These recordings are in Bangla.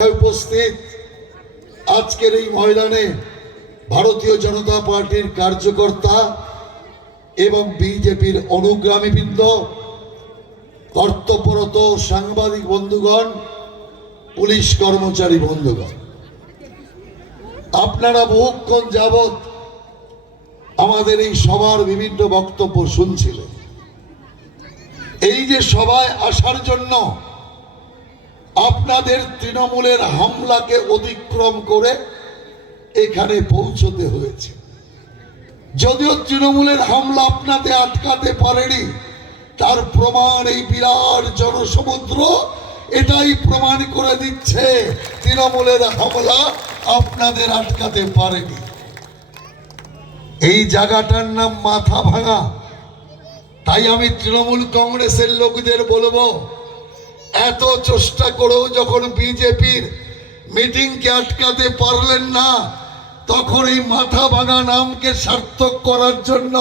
উপস্থিত আজকের এই ময়দানে ভারতীয় জনতা পার্টির কার্যকর্তা এবং বিজেপির অনুগামীবৃন্দ, কর্তব্যরত সাংবাদিক বন্ধুগণ, পুলিশ কর্মচারী বন্ধুগণ, আপনারা বহুক্ষণ যাবৎ আমাদের এই সভার বিভিন্ন বক্তব্য শুনছিলেন। এই যে সভায় আসার জন্য আপনাদের তৃণমূলের হামলাকে অতিক্রম করে এখানে পৌঁছতে হয়েছে। যদিও তৃণমূলের হামলা আপনাদের আটকাতে পারেনি, তার প্রমাণ এই বিরাট জনসমুদ্র এটাই প্রমাণ করে দিচ্ছে তৃণমূলের হামলা আপনাদের আটকাতে পারেনি। এই জায়গাটার নাম মাথা ভাঙা। তাই আমি তৃণমূল কংগ্রেসের লোকদের বলবো, এত চেষ্টা করেও যখন বিজেপির মিটিংকে আটকাতে পারলেন না, তখন এই মাথা ভাঙা নামকে সার্থক করার জন্য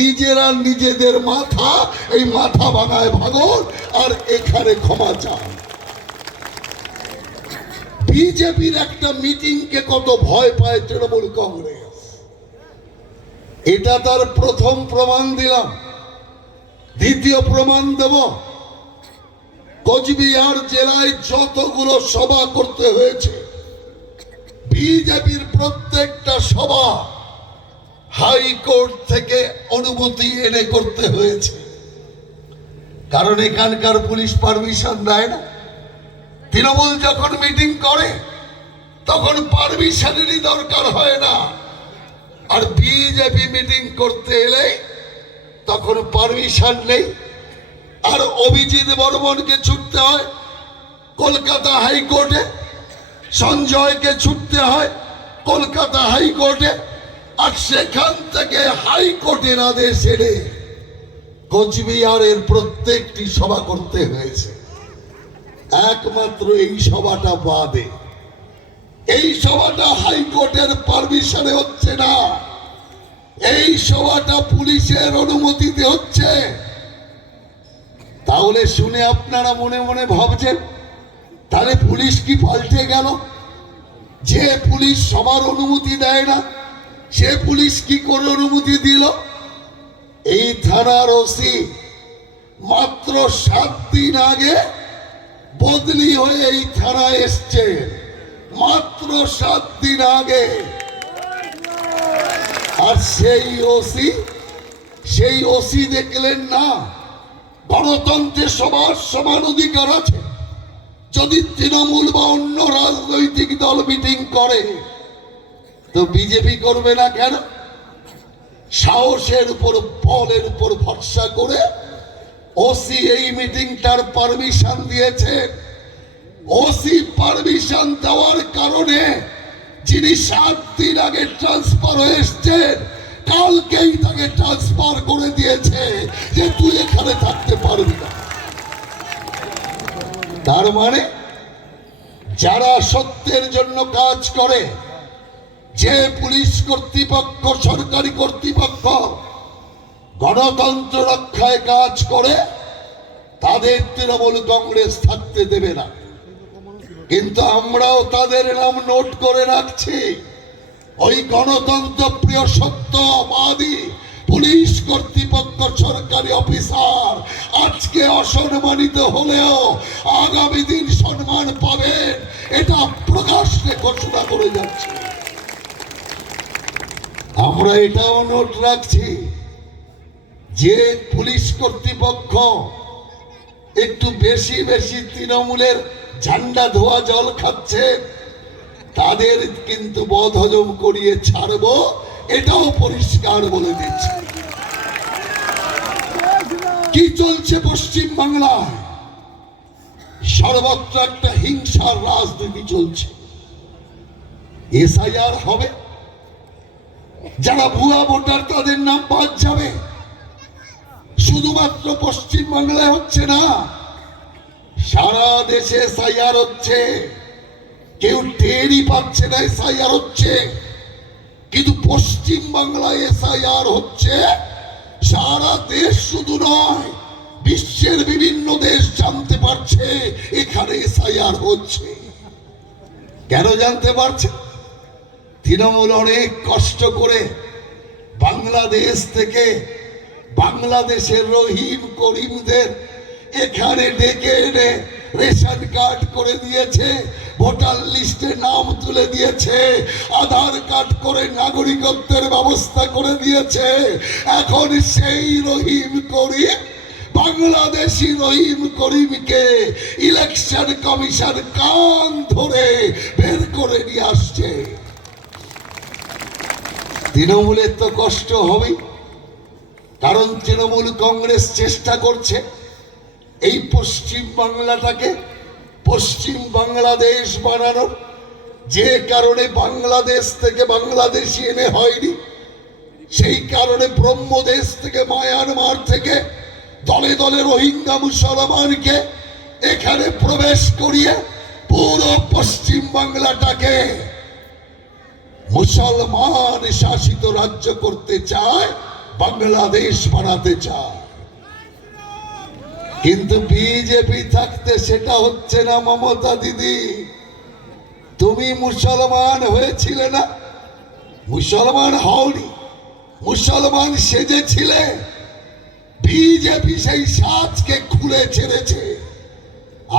নিজেরা নিজেদের মাথা এই মাথা ভাঙায় ভাঙুন আর এখানে ক্ষমা চান। বিজেপির একটা মিটিংকে কত ভয় পায় তৃণমূল কংগ্রেস, এটা তার প্রথম প্রমাণ দিলাম। দ্বিতীয় প্রমাণ দেব, কোচবিহার জেলায় যতগুলো সভা করতে হয়েছে, বিজেপির প্রত্যেকটা সভা হাইকোর্ট থেকে অনুমতি এনে করতে হয়েছে। কারণ এখানকার পুলিশ পারমিশন দেয় না। তৃণমূল যখন মিটিং করে তখন পারমিশনেরই দরকার হয় না, আর বিজেপি মিটিং করতে এলে তখন পারমিশন নেই। আর অভিজিৎ বর্মনকে ছুটতে হয় কলকাতা হাইকোর্টে, সঞ্জয়কে ছুটতে হয় কলকাতা হাইকোর্টে, আর সেখান থেকে হাইকোর্টের আদেশ এনে কোচবিহারের প্রত্যেকটি সভা করতে হয়েছে। একমাত্র এই সভাটা বাদে, এই সভাটা হাইকোর্টের পারমিশনে হচ্ছে না, এই সভাটা পুলিশের অনুমতিতে হচ্ছে। তাহলে শুনে আপনারা মনে মনে ভাবছেন, তাহলে পুলিশ কি পাল্টে গেল? যে পুলিশ সবার অনুমতি দেয় না, সে পুলিশ কি করে অনুমতি দিল? এই থানার ওসি মাত্র 7 দিন আগে বদলি হয়ে এই থানায় এসছে, মাত্র 7 দিন আগে। আর সেই ওসি দেখলেন না গণতন্ত্রে সবার সমান অধিকার আছে। যদি তৃণমূল বা অন্য রাজনৈতিক দল মিটিং করে তো বিজেপি করবে না কেন? সাহসের উপর, বলের উপর ভরসা করে ওসি এই মিটিংটার পারমিশন দিয়েছে। ওসি পারমিশন দেওয়ার কারণে যিনি 7 দিন আগে ট্রান্সফার হয়ে এসছেন, কালকেই তাকে ট্রান্সফার করে দিয়েছে যে তুই এখানে থাকতে পারবি না। তার মানে যারা সত্যের জন্য কাজ করে, যে পুলিশ কর্তৃপক্ষ, সরকারি কর্তৃপক্ষ গণতন্ত্র রক্ষায় কাজ করে, তাদের তৃণমূল কংগ্রেস থাকতে দেবে না। কিন্তু আমরাও তাদের নাম নোট করে রাখছি। ওই গণতন্ত্র প্রিয় সত্যবাদী পুলিশ কর্তৃপক্ষ, সরকারি অফিসার আজকে অসম্মানিত হলেও আগামী দিন সম্মান পাবেন, এটা প্রকাশ্যে ঘোষণা করে যাচ্ছে। আমরা এটাও নোট রাখছি যে পুলিশ কর্তৃপক্ষ একটু বেশি বেশি তৃণমূলের ঝান্ডা ধোয়া জল খাচ্ছে, তাদের কিন্তু বদহজম করিয়ে ছাড়বো, এটাও পরিষ্কার বলে দিচ্ছি। কি চলছে পশ্চিম বাংলায়? সর্বত্র একটা হিংসার রাজনীতি চলছে। এসআইআর হবে, যারা ভুয়া ভোটার তাদের নাম বাদ যাবে। শুধুমাত্র পশ্চিম বাংলায় হচ্ছে না, সারা দেশে এসআইআর হচ্ছে। কেউ টেরই পাচ্ছে না এসআইআর হচ্ছে, কিন্তু পশ্চিম বাংলায় এসআইআর হচ্ছে। সারা দেশ শুধু নয়, বিশ্বের বিভিন্ন দেশ জানতে পারছে এখানে এসআইআর হচ্ছে। কেন জানতে পারছেন? তৃণমূল অনেক কষ্ট করে বাংলাদেশ থেকে বাংলাদেশের রহিম করিমদের এখানে ডেকে এনে রেশন কার্ড করে দিয়েছে, ভোটার লিস্টে নাম তুলে দিয়েছে, আধার কার্ড করে নাগরিকত্বের ব্যবস্থা করে দিয়েছে। এখন সেই রহিম করিম, বাংলাদেশি রহিম করিমকে ইলেকশন কমিশন কান ধরে বের করে নিয়ে আসছে। তৃণমূলের তো কষ্ট হবেই, কারণ তৃণমূল কংগ্রেস চেষ্টা করছে এই পশ্চিম বাংলাটাকে পশ্চিম বাংলাদেশ বানানোর। যে কারণে বাংলাদেশ থেকে বাংলাদেশি এনে হয়নি, সেই কারণে ব্রহ্মদেশ থেকে মায়ানমার থেকে দলে দলে রোহিঙ্গা মুসলমানকে এখানে প্রবেশ করিয়ে পুরো পশ্চিম বাংলাটাকে মুসলমান শাসিত রাজ্য করতে চায়, বাংলাদেশ বানাতে চায়। কিন্তু বিজেপি থাকতে সেটা হচ্ছে না। মমতা দিদি, তুমি মুসলমান হয়েছিলে না? মুসলমান হওনি, মুসলমান সেজেছিলে। বিজেপি সেই সাজকে খুলে ছেড়েছে।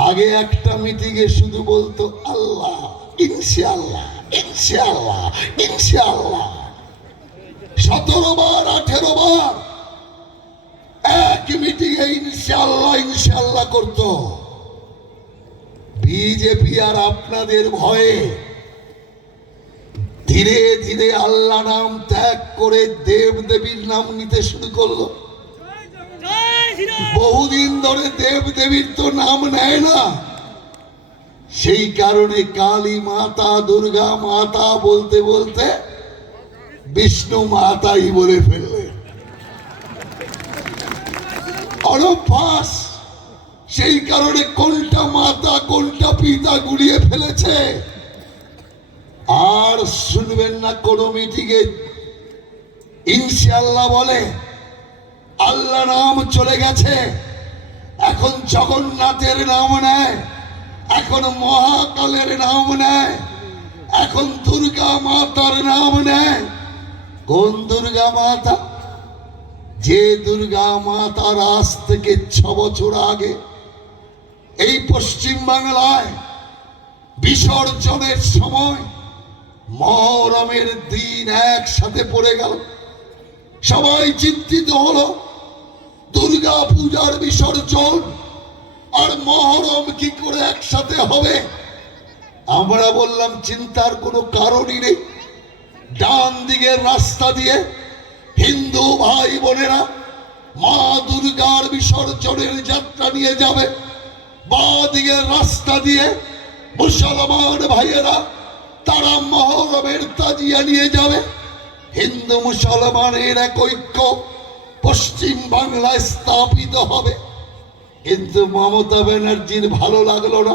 আগে একটা মিটিংয়ে শুধু বলতো আল্লাহ, ইনশাআল্লাহ, ইনশাআল্লাহ, ইনশাআল্লাহ। 17 বার 18 বার এক মিটিংয়ে ইনশাআল্লাহ ইনশাআল্লাহ করত। বিজেপি আর আপনাদের ভয়ে ধীরে ধীরে আল্লাহ নাম ত্যাগ করে দেব দেবীর নাম নিতে শুরু করলো। বহুদিন ধরে দেব দেবীর তো নাম নেয় না, সেই কারণে কালী মাতা, দুর্গা মাতা বলতে বলতে বিষ্ণু মাতাই বলে ফেললেন। অনভ্যাস, সেই কারণে কোনটা মাতা কোনটা পিতা গুলিয়ে ফেলেছে। আর শুনবেন না কোনো মিটিংয়ে ইনশাআল্লাহ বলে। আল্লাহ নাম চলে গেছে, এখন জগন্নাথের নাম নেয়, এখন মহাকালের নাম নেয়, এখন দুর্গা মাতার নাম নেয়। কোন দুর্গা মাতা? যে দুর্গা মাতার আজ থেকে 6 বছর আগে এই পশ্চিম বাংলায় বিসর্জনের সময় মহরমের দিন একসাথে পড়ে গেল। সবাই চিন্তিত হলো, দুর্গা পূজার বিসর্জন আর মহরম কি করে একসাথে হবে? আমরা বললাম চিন্তার কোনো কারণই নেই। ডান দিকের রাস্তা দিয়ে হিন্দু ভাই বোনেরা মা দুর্গার বিসর্জনের যাত্রা নিয়ে যাবে, বাঁ দিকের রাস্তা দিয়ে মুসলমান ভাইয়েরা তারা মহরমের তাজিয়া নিয়ে যাবে। হিন্দু মুসলমানের এক ঐক্য পশ্চিম বাংলায় স্থাপিত হবে। কিন্তু মমতা ব্যানার্জির ভালো লাগলো না,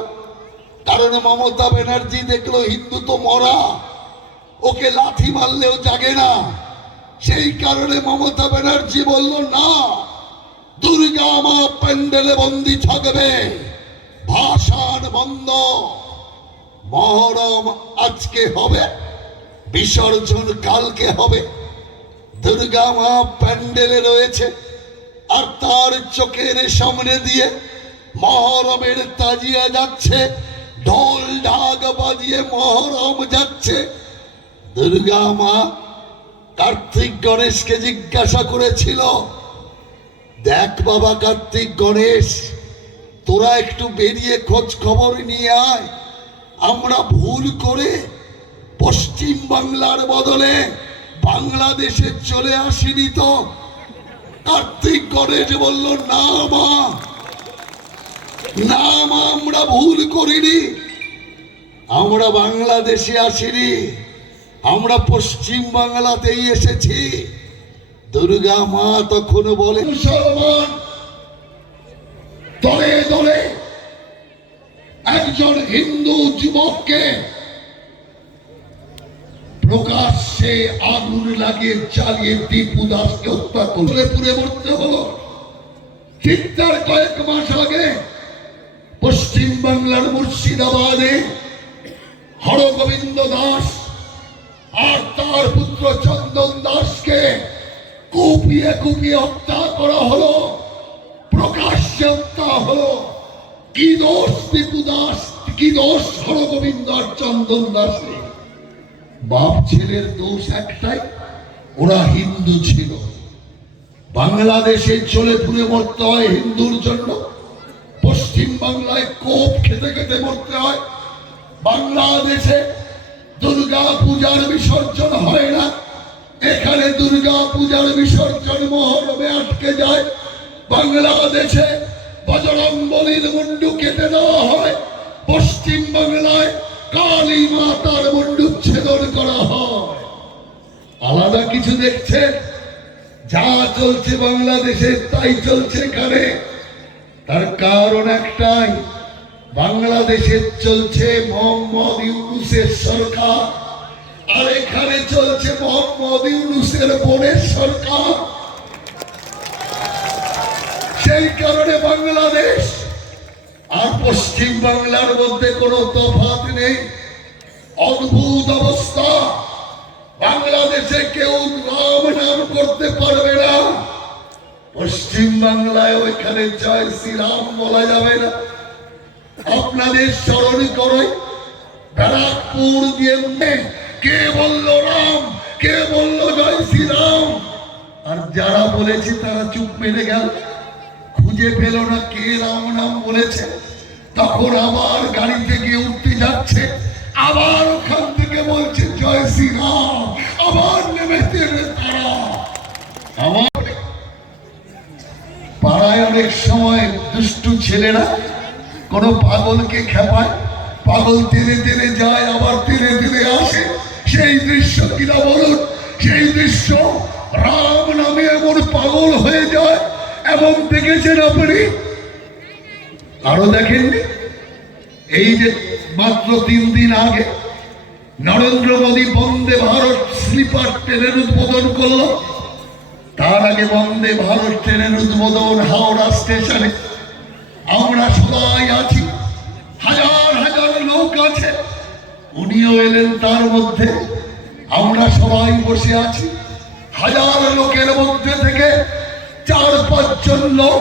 কারণ মমতা ব্যানার্জি দেখলো হিন্দু তো মরা, ওকে লাথি মারলেও জাগে না। সেই কারণে মমতা ব্যানার্জি বলল না, দুর্গা মা প্যান্ডেলে বন্দি থাকবে, ভাষণ বন্ধ। মহরম আজকে হবে, বিসর্জন কালকে হবে। দুর্গা মা প্যান্ডেলে রয়েছে, আর তার চোখের সামনে দিয়ে মহরমের তাজিয়া যাচ্ছে, ঢোল ঢাক বাজিয়ে মহরম যাচ্ছে। দুর্গা মা কার্তিক গণেশকে জিজ্ঞাসা করেছিল, দেখ বাবা কার্তিক গণেশ, তোরা একটু বেরিয়ে খোঁজ খবর নিয়ে আয়, আমরা ভুল করে পশ্চিম বাংলার বদলে বাংলাদেশে চলে আসিনি তো? কার্তিক গণেশ বলল, না মা, না মা, আমরা ভুল করিনি, আমরা বাংলাদেশে আসিনি, আমরা পশ্চিম বাংলাতেই এসেছি। দুর্গা মা তখন বলে, মুসলমান দলে দলে একজন হিন্দু যুবককে প্রকাশ্যে আগুন লাগিয়ে চালিয়ে টিপু দাসকে হত্যা করে পুড়ে মরতে হলো। ঠিক তার কয়েক মাস আগে পশ্চিম বাংলার মুর্শিদাবাদে হরদ হরগোবিন্দ দাস আর তার পুত্র চন্দন দাসকে কুপিয়ে কুপিয়ে হত্যা করা হলো, প্রকাশ্যে হত্যা হলো। কি দোষ দীপু দাস, কি দোষ হরগোবিন্দ আর চন্দন দাসে? বাপ ছেলের দোষ একটাই, ওরা হিন্দু ছিল। বাংলাদেশে চলে পুরে মরতে হয় হিন্দুর জন্য, পশ্চিম বাংলায় কোপ খেতে খেতে মরতে হয়। বাংলাদেশে দুর্গা পূজার বিসর্জন হয় না, এখানে দুর্গা পূজার বিসর্জন মহরমে আটকে যায়। বাংলাদেশে বজরংবলীর মুন্ডু কেটে দেওয়া হয়, পশ্চিম বাংলায় কালী মাতার মুন্ডুচ্ছেদন করা হয়। আলাদা কিছু দেখছেন? যা চলছে বাংলাদেশে তাই চলছে এখানে। তার কারণ একটাই, বাংলাদেশে চলছে মোহাম্মদ ইউনূসের সরকার, আর এখানে চলছে মোহাম্মদ ইউনূসের বোনের সরকার। সেই কারণে বাংলাদেশ আর পশ্চিম বাংলার মধ্যে কোনো তফাৎ নেই। অদ্ভুত অবস্থা, বাংলাদেশে কেউ রাম নাম করতে পারবে না, পশ্চিম বাংলায় ওইখানে জয় শ্রীরাম বলা যাবে না। আপনাদের স্মরণ করে ব্যারাকপুর দিয়ে কে বলল রাম, কে বলল জয় শ্রীরাম? আর যারা বলেছে তারা চুপ মেরে গেল, খুঁজে পেল না কে রাম নাম বলেছে। তখন আবার গাড়ি থেকে উঠতে যাচ্ছে, আবার ওখান থেকে বলছে জয় শ্রীরাম, আবার নেমেছে তারা। আমার পাড়ায় অনেক সময় দুষ্টু ছেলেরা কোনো পাগলকে খেপায়, পাগল টেনে টেনে যায়, আবার টেনে টেনে আসে। সেই দৃশ্য কিনা বলুন, সেই দৃশ্য রাম নামে এমন পাগল হয়ে যায়, এমন দেখেছেন আপনি? আরো দেখেননি? এই যে মাত্র 3 দিন আগে নরেন্দ্র মোদী বন্দে ভারত স্লিপার ট্রেনের উদ্বোধন করলো। তার আগে বন্দে ভারত ট্রেনের উদ্বোধন হাওড়া স্টেশনে। আমরা সবাই আছি, হাজার হাজার লোক আছে, উনিও এলেন তার মধ্যে। আমরা সবাই বসে আছি, হাজার লোকের মধ্যে থেকে 4-5 জন লোক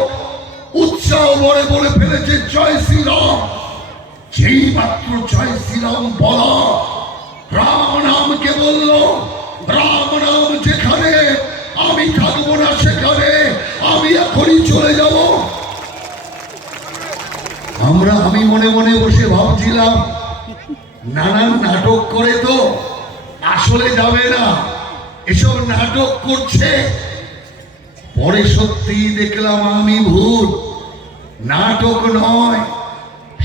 উৎসাহ ভরে বলে ফেলেছে জয় শ্রীরাম। যেই মাত্র জয় শ্রীরাম বলা, রাম নামকে বলল, রাম নাম যেখানে, আমি থাকবো না সেখানে, আমি এখনই চলে যাব। আমি মনে মনে বসে ভাবছিলাম, নানান নাটক করে তো আসলে যাবে না, এসব নাটক করছে। পরে সত্যি দেখলাম আমি ভুল, নাটক নয়,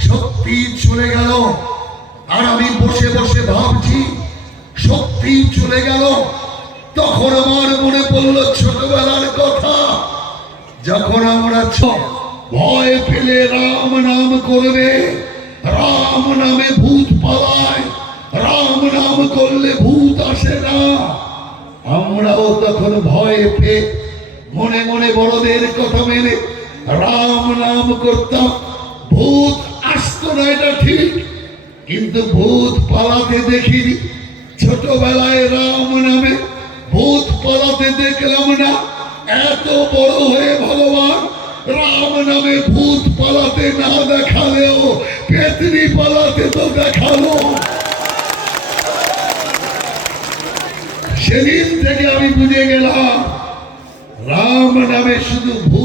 সত্যি চলে গেল। আর আমি বসে বসে ভাবছি সত্যি চলে গেল। তখন আমার মনে পড়লো ছোটবেলার কথা, যখন আমরা ভয় পেলে রাম নাম করবে, রাম নামে ভূত পালায়, রাম নাম করলে ভূত আসে না। আমরাও তখন ভয় পেয়ে মনে মনে বড়দের কথা মেনে রাম নাম করতাম। ভূত আসতো না এটা ঠিক, কিন্তু ভূত পালাতে দেখিনি। ছোটবেলায় রাম নামে ভূত পালাতে দেখলাম না, এত বড় হয়ে ভগবান রাম নামে ভূত পালাতে না দেখালেও পেতনি পালাতে তো দেখালো। সেদিন থেকে আমি বুঝে গেলাম রাম নামে শুধু ভূত